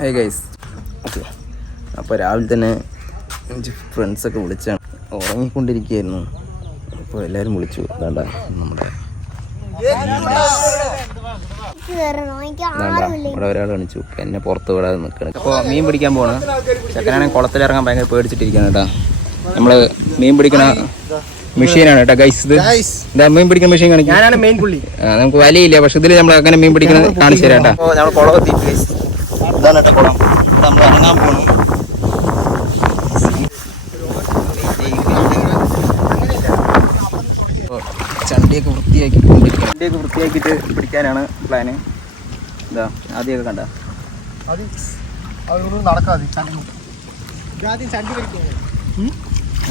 Hey guys, okay. അപ്പോൾ രാവിലെ തന്നെ ഫ്രണ്ട്സൊക്കെ വിളിച്ചാണ്, ഉറങ്ങിക്കൊണ്ടിരിക്കുകയായിരുന്നു. അപ്പോൾ എല്ലാവരും വിളിച്ചു. വേണ്ട നമ്മുടെ ഇവിടെ ഒരാൾ കാണിച്ചു, എന്നെ പുറത്ത് വിടാതെ നിൽക്കണം. അപ്പോൾ മീൻ പിടിക്കാൻ പോകണം. ചെക്കനാണെങ്കിൽ കുളത്തിലിറങ്ങാൻ ഭയങ്കര പേടിച്ചിട്ടിരിക്കുകയാണ് കേട്ടോ. നമ്മൾ മീൻ പിടിക്കണ മെഷീനാണ് കേട്ടോ ഗൈസ്. ഇത് എന്താ മീൻ പിടിക്കുന്ന മെഷീൻ കാണിക്കും. ഞാനാണ് മെയിൻ പുള്ളി. നമുക്ക് വലിയില്ല, പക്ഷെ ഇതിൽ നമ്മൾ അങ്ങനെ മീൻ പിടിക്കുന്നത് കാണിച്ചു തരാം കേട്ടോ. അപ്പോൾ നമ്മൾ കുളം എത്തിയിട്ട് ഗൈസ്, ഇതാണ് കേട്ടോ കുളം. ഇവിടെ നമ്മൾ ഇറങ്ങാൻ പോകണം. ചണ്ടിയൊക്കെ വൃത്തിയാക്കിയിട്ട് പിടിക്കാനാണ് പ്ലാന്. എന്താ ആദ്യമൊക്കെ കണ്ട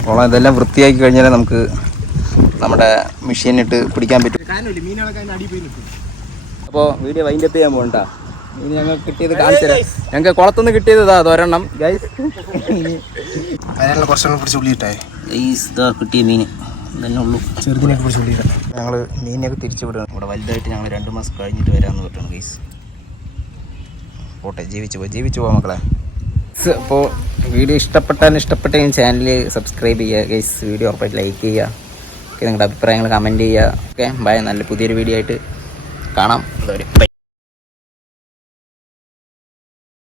കുളം ഇതെല്ലാം വൃത്തിയാക്കി കഴിഞ്ഞാലേ നമുക്ക് നമ്മുടെ മെഷീനിട്ട് പിടിക്കാൻ പറ്റും. അപ്പോൾ വീഡിയോ വൈൻഡപ്പ് ചെയ്യാൻ പോകണ്ട. ഇനി ഞങ്ങൾ കിട്ടിയത് കാണിച്ചു തരാം. ഞങ്ങൾക്ക് കുളത്തുനിന്ന് കിട്ടിയത് ഇതാ ഒരെണ്ണം ഗൈസ്. കിട്ടിയ മീൻ തന്നെ ഉള്ളൂ, ചെറുതിനൊക്കെ പിടിച്ച് ഉള്ളിയിടാം. ഞങ്ങൾ മീനൊക്കെ തിരിച്ചു വിടുകയാണ്. ഇവിടെ വലുതായിട്ട് ഞങ്ങൾ 2 മാസം കഴിഞ്ഞിട്ട് വരാമെന്ന് പറ്റണം ഗൈസ്. പോട്ടെ, ജീവിച്ചു പോവാം മക്കളെ. അപ്പോൾ വീഡിയോ ഇഷ്ടപ്പെട്ടെങ്കിൽ ചാനൽ സബ്സ്ക്രൈബ് ചെയ്യുക ഗൈസ്. വീഡിയോ ഉറപ്പായിട്ട് ലൈക്ക് ചെയ്യുക. ഓക്കെ, നിങ്ങളുടെ അഭിപ്രായങ്ങൾ കമൻറ്റ് ചെയ്യുക. Okay, bye. നല്ല പുതിയൊരു വീഡിയോ ആയിട്ട് കാണാം. ബൈ.